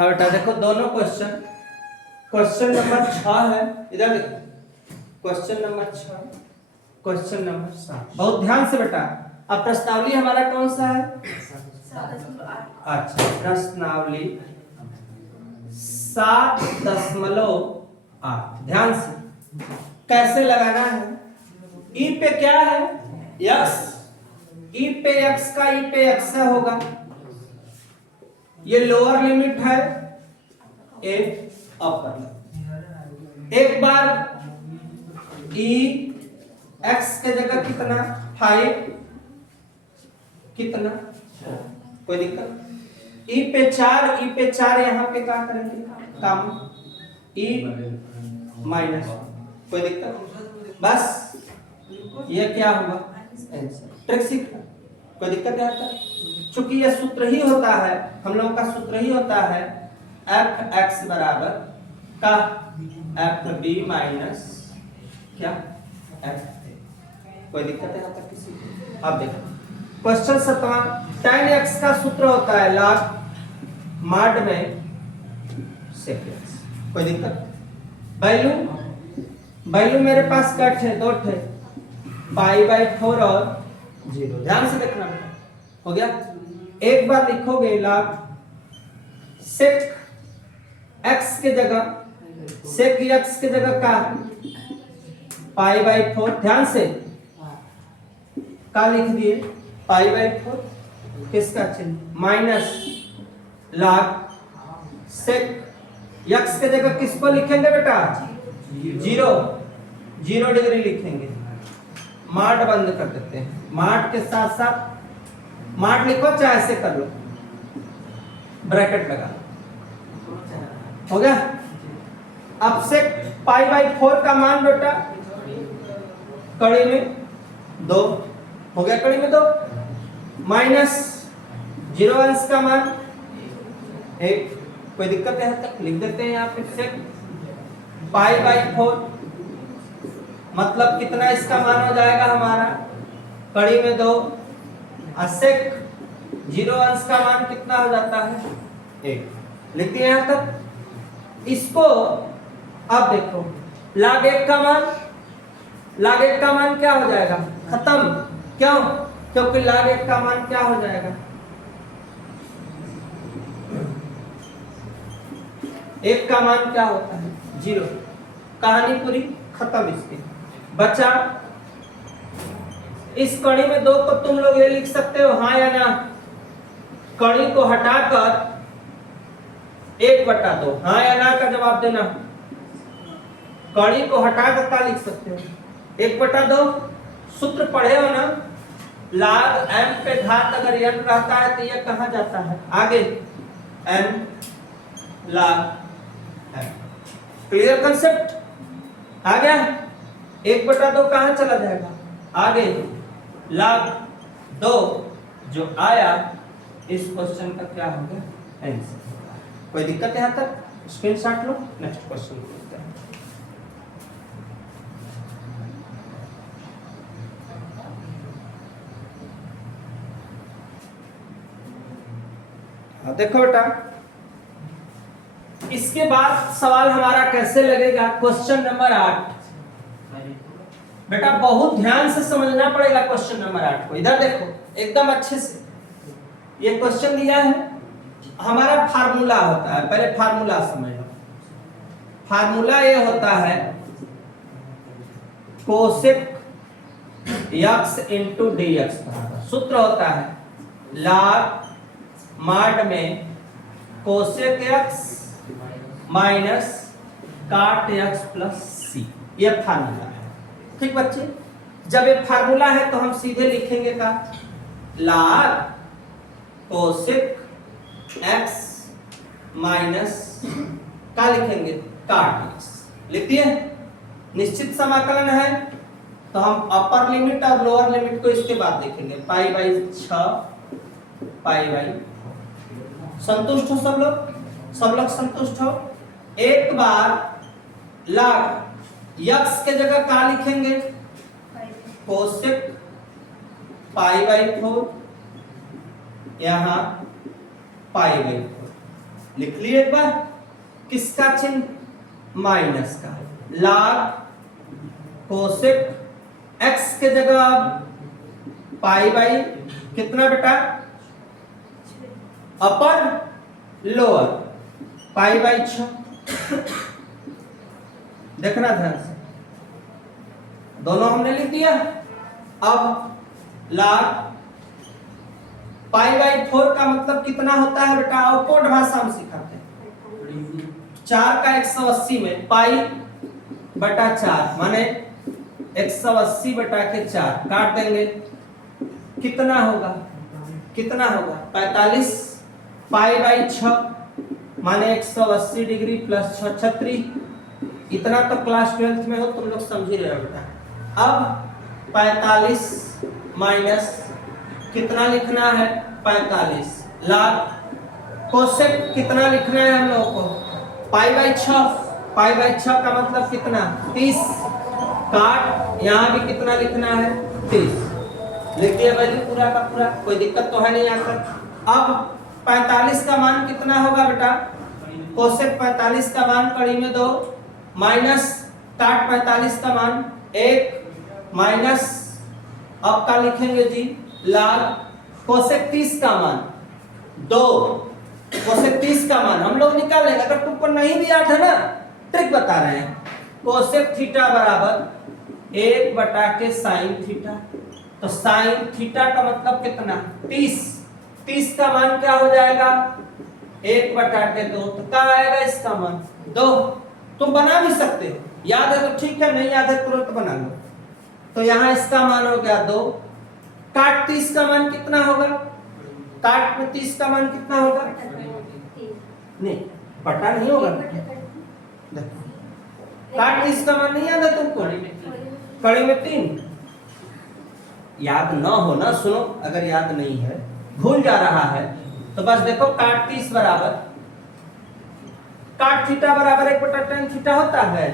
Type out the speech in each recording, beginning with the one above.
हाँ बेटा देखो दोनों क्वेश्चन, क्वेश्चन नंबर 6 है, इधर देखो क्वेश्चन नंबर 6, क्वेश्चन नंबर 7। बहुत ध्यान से बेटा। अब प्रश्नावली हमारा कौन सा है? 7.8। अच्छा, प्रश्नावली 7.8। ध्यान से कैसे लगाना है। ई पे क्या है? x। ई पे x का ई पे x से होगा, ये लोअर लिमिट है, ए अपर। एक बार ई x के जगह कितना 5 कितना, कोई दिक्कत? ई पे 4, ई पे 4 यहाँ पे क्या करेंगे काम, ई माइनस, कोई दिक्कत? बस ये क्या हुआ आंसर। ट्रिक सीख, कोई दिक्कत है आता? चूंकि ये सूत्र ही होता है, हम लोगों का सूत्र ही होता है एफ एक्स बराबर का एफ बी माइनस क्या एफ। कोई दिक्कत है यहाँ तक किसी को? अब देखो क्वेश्चन 7वां, tan x का सूत्र होता है log mod में sec x। कोई दिक्कत? वैल्यू वैल्यू मेरे पास क्या थे? 2 थे, π/4 और 0। ध्यान से देखना, हो गया? एक बार लिखोगे log sec x के जगह, sec x के जगह का π/4, ध्यान से का लिख दिए π/4, किसका चिन्ह माइनस log sec x के जगह किसको लिखेंगे बेटा? 0 डिग्री लिखेंगे। मार्ट बंद कर देते हैं, मार्ट के साथ साथ मार्ट लिखो, चाहे ऐसे कर लो, ब्रैकेट लगा लो, हो गया? अब sec π/4 का मान बेटा कड़ी में 2 हो गया, कड़ी में 2 माइनस 0 अंश का मान 1। कोई दिक्कत है तक? लिख देते हैं यहाँ पे sec π/4 मतलब कितना इसका मान हो जाएगा हमारा कड़ी में 2, और sec 0 अंश का मान कितना हो जाता है 1। लिख दिया यहाँ तक। इसको अब देखो log 1 का मान, log 1 का मान क्या हो जाएगा? खत्म। क्यों? क्योंकि log 1 का मान क्या हो जाएगा? 1 का मान क्या होता है? 0। कहानी पूरी खत्म। इसकी बचा इस कड़ी में 2 को तुम लोग ये लिख सकते हो हाँ या ना। कड़ी को हटाकर 1/2, हाँ या ना का जवाब देना। कड़ी को हटाकर क्या लिख सकते हो? 1/2। सूत्र पढ़े हो ना, log m पे घात अगर n रहता है तो यह कहाँ जाता है? आगे n log m। Clear concept आ गया? 1/2 कहाँ चला जाएगा? आगे log 2 जो आया, इस क्वेश्चन का क्या होगा आंसर। कोई दिक्कत है यहाँ तक? स्क्रीनशॉट लो, नेक्स्ट क्वेश्चन करते हैं। देखो बेटा, इसके बाद सवाल हमारा कैसे लगेगा? Question number 8। बेटा बहुत ध्यान से समझना पड़ेगा क्वेश्चन नंबर 8 को। इधर देखो एकदम अच्छे से, ये क्वेश्चन दिया है, हमारा फार्मूला होता है, पहले फार्मूला समझ लो। फार्मूला ये होता है कोसेक x इंटू dx बराबर, सूत्र होता है log mod में कोसेक x माइनस काट x प्लस c। ये फार्मूला है, ठीक बच्चे? जब ये फार्मूला है तो हम सीधे लिखेंगे का log कोसेक x माइनस का लिखेंगे काट x। लिख दिए? निश्चित समाकलन है तो हम अपर लिमिट और लोअर लिमिट को इसके बाद देखेंगे। π/6 π/, संतुष्ट हो सब लोग? सब लोग संतुष्ट हो? एक बार log x के जगह क्या लिखेंगे? कोसेक π/4, यहाँ π/4 लिख लिए एक बार। किसका चिन्ह? माइनस का। log कोसेक x के जगह अब पाई बाई कितना बेटा? Upper lower pi by 6। देखना ध्यान से, दोनों हमने लिख दिया। अब log पाई बाई 4 का मतलब कितना होता है बेटा? ऑक्वोर्ड भाषा में सिखाते हैं। 4 का 180 में पाई बटा 4 माने 180 बटा के 4 काट देंगे, कितना होगा? कितना होगा? 45 पाई बाई 6 माने 180 डिग्री प्लस 6 36। इतना तो क्लास 12th में हो, तुम लोग समझ ही रहे हो बेटा। अब 45 माइनस कितना लिखना है? 45 log कोसेक कितना लिखना है हम लोगों को? Pi by 6। पाई बाई 6 का मतलब कितना? 30। काट, यहाँ भी कितना लिखना है? 30। लिख दिया वैल्यू पूरा का पूरा, कोई दिक्कत तो है नहीं यहाँ तक। अब 45 का मान कितना होगा बेटा? कोसेक 45 का मान कड़ी में 2 माइनस काट 45 का मान 1 माइनस अब का लिखेंगे जी log कोसेक 30 का मान 2। कोसेक 30 का मान हम लोग निकाल लेंगे, अगर तुमको नहीं भी याद है ना, ट्रिक बता रहे हैं। कोसेक थीटा बराबर 1 बटा के साइन थीटा, तो साइन थीटा का मतलब कितना? 30। 30 का मान क्या हो जाएगा? 1 बटा के 2, तो क्या आएगा इसका मान? 2। तुम बना भी सकते हो, याद है तो ठीक है, नहीं याद है तुरंत बना लो। तो यहाँ इसका मान हो गया 2। काट 30 का मान कितना होगा? काट में 30 का मान कितना होगा? नहीं, पटा नहीं होगा। काट 30 का मान नहीं याद है तुमको? कड़ी में 3। याद ना हो ना, सुनो, अगर याद नहीं है, भूल जा रहा है, तो बस देखो काट 30 बराबर काट थीटा बराबर 1 बटा tan थीटा होता है।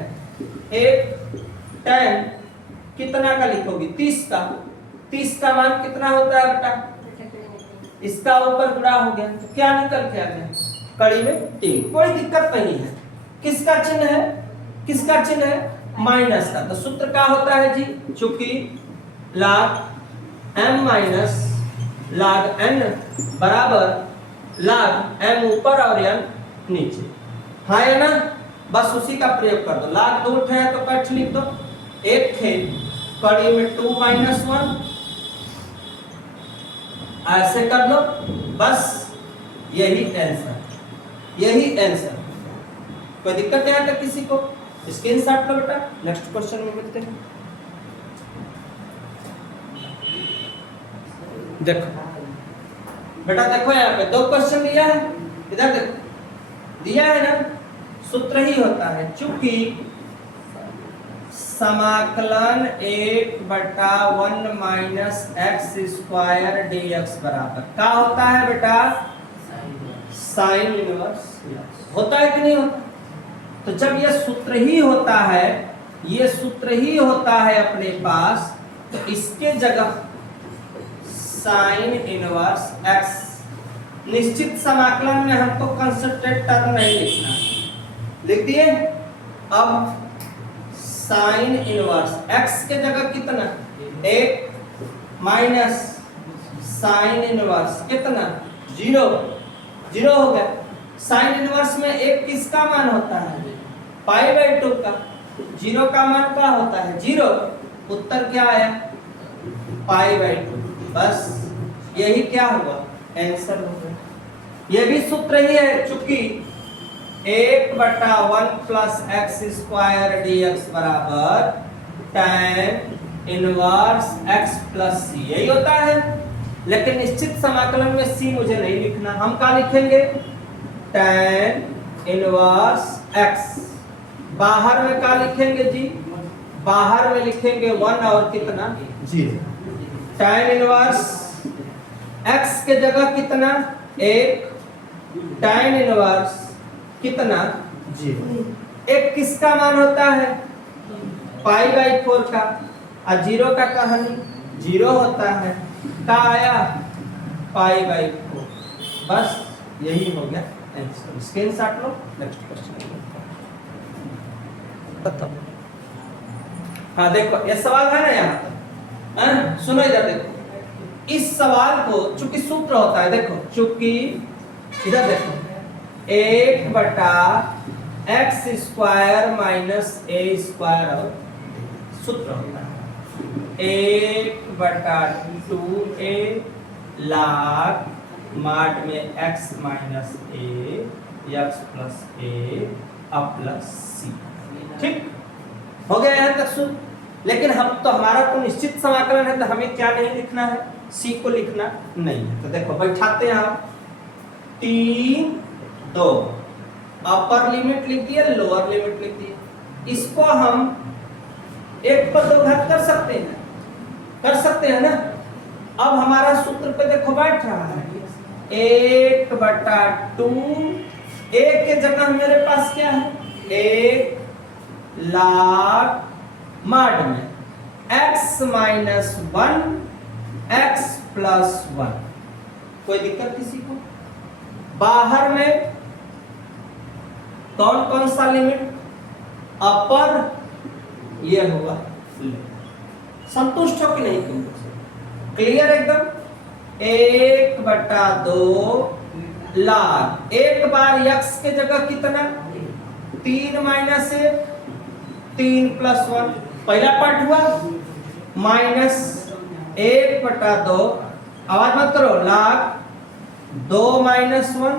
1 tan कितना का लिखोगी? 30 का। 30 का मान कितना होता है बेटा? इसका ऊपर गुणा हो गया, तो क्या निकल के आ गया? कड़ी में 3। कोई दिक्कत नहीं है। किसका चिन्ह है? किसका चिन्ह है? माइनस का। तो सूत्र क्या होता है जी? चूंकि log m minus log n बराबर log m ऊपर और n नीचे, हाँ है ना? बस उसी का प्रयोग कर दो। log 2 है तो कट लिख दो, 1 थे कड़ी में 2 माइनस 1, ऐसे कर लो। बस यही आंसर, यही आंसर। कोई दिक्कत है तक किसी को? स्क्रीनशॉट लो बेटा, नेक्स्ट क्वेश्चन में मिलते हैं। देखो बेटा, देखो यहाँ पे 2 क्वेश्चन दिया है, इधर देखो दिया है ना, सूत्र ही होता है। चूंकि समाकलन 1/1 माइनस एक्स स्क्वायर dx बराबर क्या होता है बेटा? साइन इनवर्स होता है कि नहीं होता? तो जब ये सूत्र ही होता है, ये सूत्र ही होता है अपने पास, तो इसके जगह साइन इनवर्स x, निश्चित समाकलन में हमको कंसंट्रेट टर्म नहीं लिखना, लिख दिए। अब साइन इनवर्स x के जगह कितना? 1 माइनस साइन इनवर्स कितना? 0। 0 हो गया। साइन इनवर्स में 1 किसका मान होता है? पाई बाई 2 का। 0 का मान क्या होता है? 0। उत्तर क्या आया? Pi by 2। बस यही क्या हुआ? आंसर हो गया। यह भी सूत्र ही है, चूंकि 1/1 प्लस एक्स स्क्वायर dx बराबर tan इनवर्स x प्लस सी, यही होता है। लेकिन निश्चित समाकलन में c मुझे नहीं लिखना, हम क्या लिखेंगे? tan inverse x। बाहर में क्या लिखेंगे जी? बाहर में लिखेंगे 1 और कितना? 0। tan इनवर्स x के जगह कितना? 1। tan इनवर्स कितना? 0। 1 किसका मान होता है? पाई बाई 4 का। और 0 का कहानी 0 होता है, का आया? Pi by 4। बस यही हो गया आंसर। स्क्रीनशॉट लो, नेक्स्ट क्वेश्चन बताओ। हाँ देखो ये सवाल है ना यहाँ पर, सुनो इधर देखो। इस सवाल को चूंकि सूत्र होता है, देखो चूंकि इधर देखो 1/x² - a² सूत्र होता है 1/2a log mod में x minus a x plus a up plus c। ठीक हो गया यहाँ तक सूत्र। लेकिन हम तो हमारा तो निश्चित समाकलन है, तो हमें क्या नहीं लिखना है, c को लिखना नहीं है। तो देखो बैठाते हैं आप 3 2 अपर लिमिट लिख दिया, लोअर लिमिट लिख दिया। इसको हम 1 पर 2 घात कर सकते हैं ना। अब हमारा सूत्र पे देखो बैठ रहा है 1/2 a के जगह मेरे पास क्या है 1 log mod में x minus 1 x plus 1। कोई दिक्कत किसी को? बाहर में कौन कौन सा लिमिट? अपर ये होगा। संतुष्ट हो कि नहीं तुम? क्लियर एकदम? 1/2 log एक बार x के जगह कितना 3 minus 1 3 plus 1 पहला पार्ट हुआ माइनस 1/2 आवाज मत करो log 2 minus 1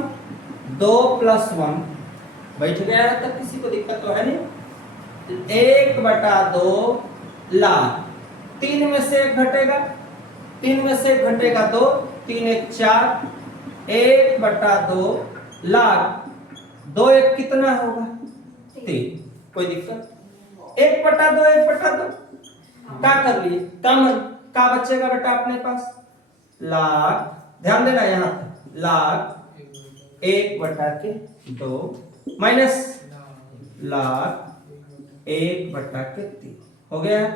2 plus 1 बैठ गया है। तब किसी को दिक्कत तो है नहीं। 1/2 log 3 में से 1 घटेगा 3 में से 1 घटेगा 2 3 1 4 1/2 log 2 1 कितना होगा 3। कोई दिक्कत? 1/2 1/2 क्या कर लिए कम का बचेगा बेटा अपने पास log, ध्यान देना यहाँ log 1/2 माइनस log 1/3 हो गया है।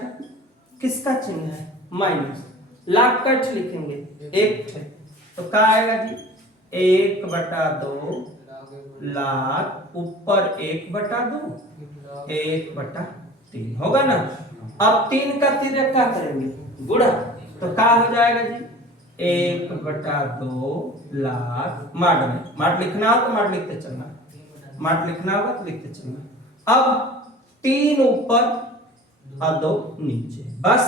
किसका चिन्ह है माइनस, log कट लिखेंगे 1 तो क्या आएगा जी 1/2 log ऊपर 1/2 1/3 होगा ना। अब 3 का 3 क्या करेंगे गुणा, तो क्या हो जाएगा जी 1/2 log mod में mod लिखना हो तो mod लिखते चलना, mod लिखना होगा तो लिखते चलना। अब 3 ऊपर और 2 नीचे, बस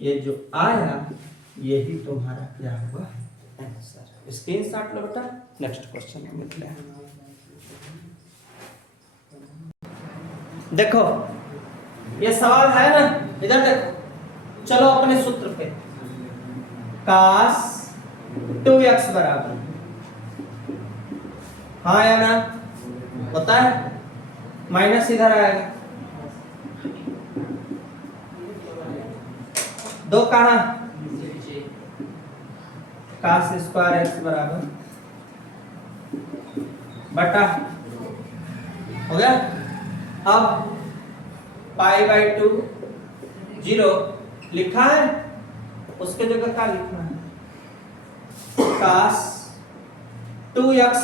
ये जो आया यही तुम्हारा क्या हुआ आंसर। स्क्रीनशॉट लो बेटा, नेक्स्ट क्वेश्चन में मिलते हैं। देखो ये सवाल है ना, इधर देखो, चलो अपने सूत्र पे cos 2x बराबर, हाँ या ना होता है, माइनस इधर आएगा 2 कहाँ cos स्क्वायर x बराबर बटा हो गया। अब π/2 0 लिखा है, उसके जगह क्या लिखना है cos 2x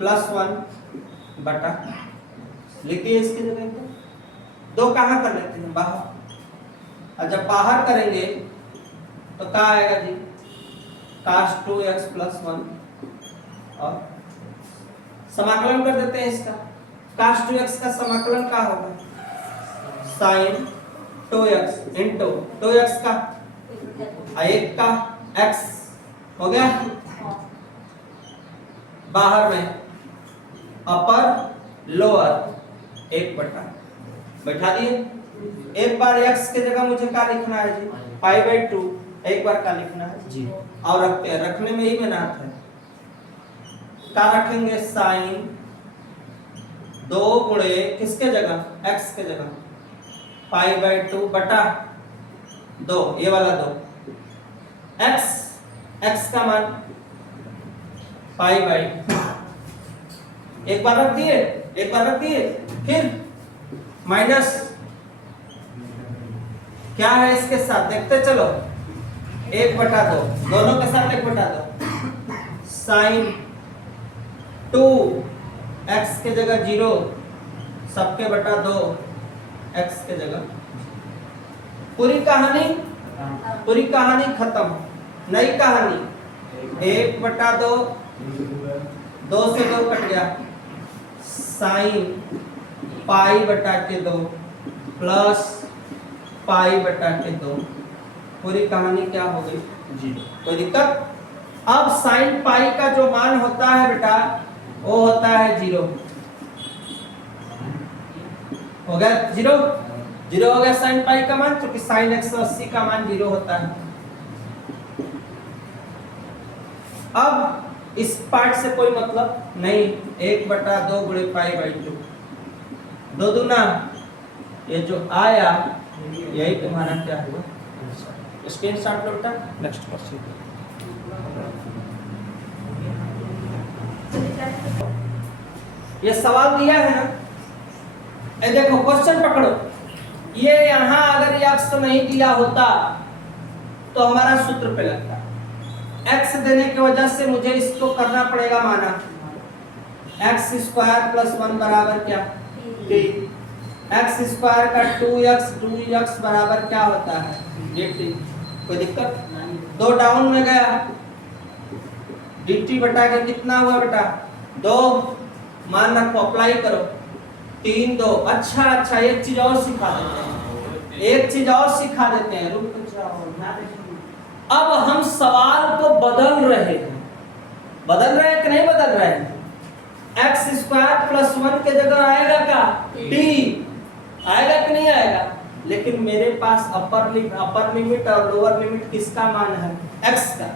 + 1 बटा लिखिए इसकी जगह को 2 कहाँ कर लेते हैं बाहर, और जब बाहर करेंगे तो क्या आएगा जी cos 2x + 1 और समाकलन कर देते हैं इसका। cos 2x का समाकलन क्या होगा sin 2x into 2x का 1 का x हो गया। बाहर में अपर लोअर 1/, बैठा दिए। एक बार x के जगह मुझे क्या लिखना है जी π/2, एक बार क्या लिखना है जी, और रखते हैं, रखने में ही मेहनत है। क्या रखेंगे sin 2 गुणे किसके जगह x के जगह π/2 बटा 2, ये वाला 2 x का मान π/, एक बार रख दिए फिर माइनस क्या है इसके साथ देखते चलो 1/2, दोनों के साथ 1/2 sin 2 x के जगह 0 सबके बटा 2 x के जगह। पूरी कहानी खत्म। नई कहानी 1 बटा 2, 2 से 2 कट गया, साइन पाई बटा के 2 प्लस पाई बटा के 2। पूरी कहानी क्या हो गई? 0। कोई दिक्कत? अब साइन पाई का जो मान होता है बेटा वो होता है 0। हो गया 0 हो गया साइन पाई का मान, क्योंकि साइन 180 का मान 0 होता है। अब इस पार्ट से कोई मतलब नहीं। 1 बटा 2 गुणे पाई बाई 2, 2 दूना ये जो आया यही तुम्हारा क्या हुआ? स्क्रीन शॉट लो बेटा। Next question. ये सवाल दिया है ना, ये देखो क्वेश्चन पकड़ो। ये यहां अगर ये अक्स नहीं दिया होता तो हमारा सूत्र पे लगता। x देने की वजह से मुझे इसको करना पड़ेगा माना x स्क्वायर प्लस 1 बराबर क्या? t। x स्क्वायर का 2x बराबर क्या होता है? dt। कोई दिक्कत? 2 डाउन में गया, dt बटा के कितना हुआ बेटा? 2। मान रखो, अप्लाई करो, 3 2। अच्छा एक चीज और सिखा देते हैं, रुक जाओ। अब हम सवाल को बदल रहे हैं कि नहीं बदल रहे हैं? x स्क्वायर प्लस 1 के जगह आएगा क्या? t आएगा कि नहीं आएगा? लेकिन मेरे पास अपर लिमिट और लोअर लिमिट किसका मान है? x का।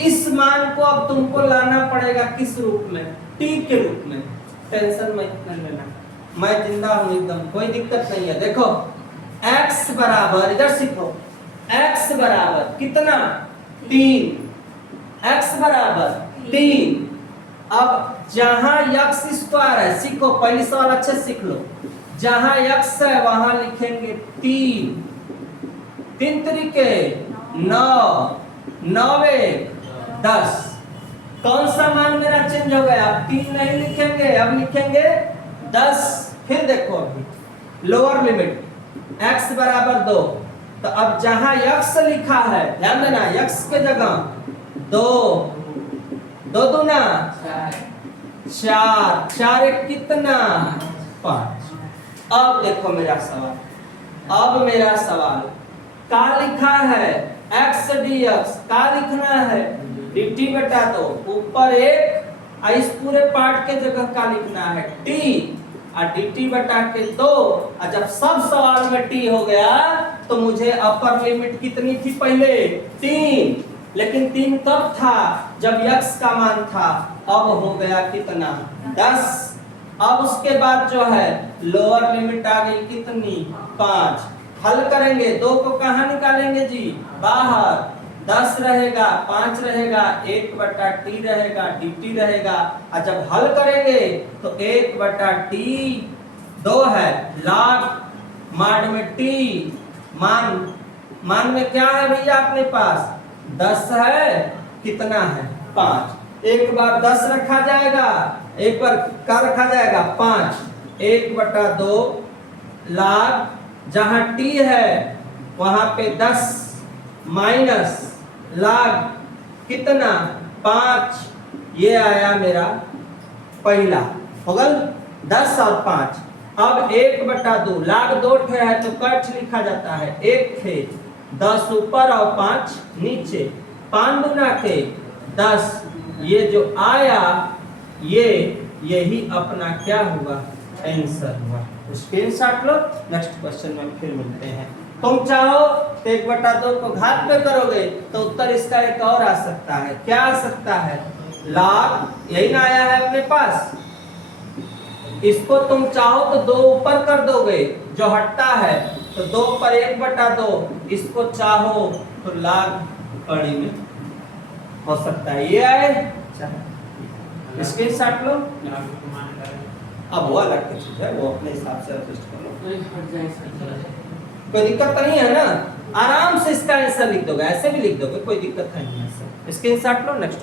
इस मान को अब तुमको लाना पड़ेगा किस रूप में? t के रूप में। टेंशन मत लेना, मैं जिंदा हूं एकदम, कोई दिक्कत नहीं है। देखो x बराबर, इधर सीखो, x बराबर कितना? 3। x बराबर 3। अब जहां x स्क्वायर है, सीखो, पहली सवाल अच्छे से सीख लो। जहां x है वहां लिखेंगे 3। 3 तरीके 9, 9 1 10। कौन सा मान मेरा चेंज हो गया? अब 3 नहीं लिखेंगे, अब लिखेंगे 10। फिर देखो अभी लोअर लिमिट x बराबर 2, तो अब जहां x लिखा है, ध्यान देना, x के जगह 2, 2 दूना 4, 4 एक कितना? 5। अब देखो मेरा सवाल क्या लिखा है? x dx क्या लिखना है? dt बटा 2 ऊपर 1, इस पूरे पार्ट के जगह क्या लिखना है? t और dt बटा के 2। और जब सब सवाल में t हो गया तो मुझे अपर लिमिट कितनी थी पहले? 3। लेकिन 3 कब था? जब x का मान था। अब हो गया कितना? 10। अब उसके बाद जो है लोअर लिमिट आ गई कितनी? 5। हल करेंगे, 2 को कहाँ निकालेंगे जी? बाहर। 10 रहेगा, 5 रहेगा, 1 बटा t रहेगा, dt रहेगा। और जब हल करेंगे तो 1 बटा t 2 है, log माड में t, मान में क्या है भैया अपने पास? 10 है, कितना है? 5। एक बार 10 रखा जाएगा, एक बार क्या रखा जाएगा? 5। 1 बटा 2 log जहां t है वहां पे 10 माइनस log कितना? 5। ये आया मेरा पहला, होगा 10 और 5। अब 1 बटा 2 log 2 है तो कट लिखा जाता है, 1 थे, 10 ऊपर और 5 नीचे, 5 दूना के 10। ये जो आया यही अपना क्या हुआ? आंसर हुआ। स्क्रीनशॉट लो। नेक्स्ट क्वेश्चन में फिर मिलते हैं। तुम चाहो तो 1 बटा 2 को घात पे करोगे तो उत्तर इसका एक और आ सकता है। क्या आ सकता है? log, यही ना आया है अपने पास। इसको तुम चाहो तो 2 ऊपर कर दोगे जो हटता है, तो 2 पर 1 बटा 2। इसको चाहो तो log कड़ी में हो सकता है। ये आए स्क्रीनशॉट लो। अब वो अलग चीज है, वो अपने हिसाब से एडजस्ट कर लो, कोई दिक्कत नहीं है ना। आराम से इसका आंसर लिख दोगे, ऐसे भी लिख दोगे, कोई दिक्कत नहीं है। स्क्रीनशॉट लो। नेक्स्ट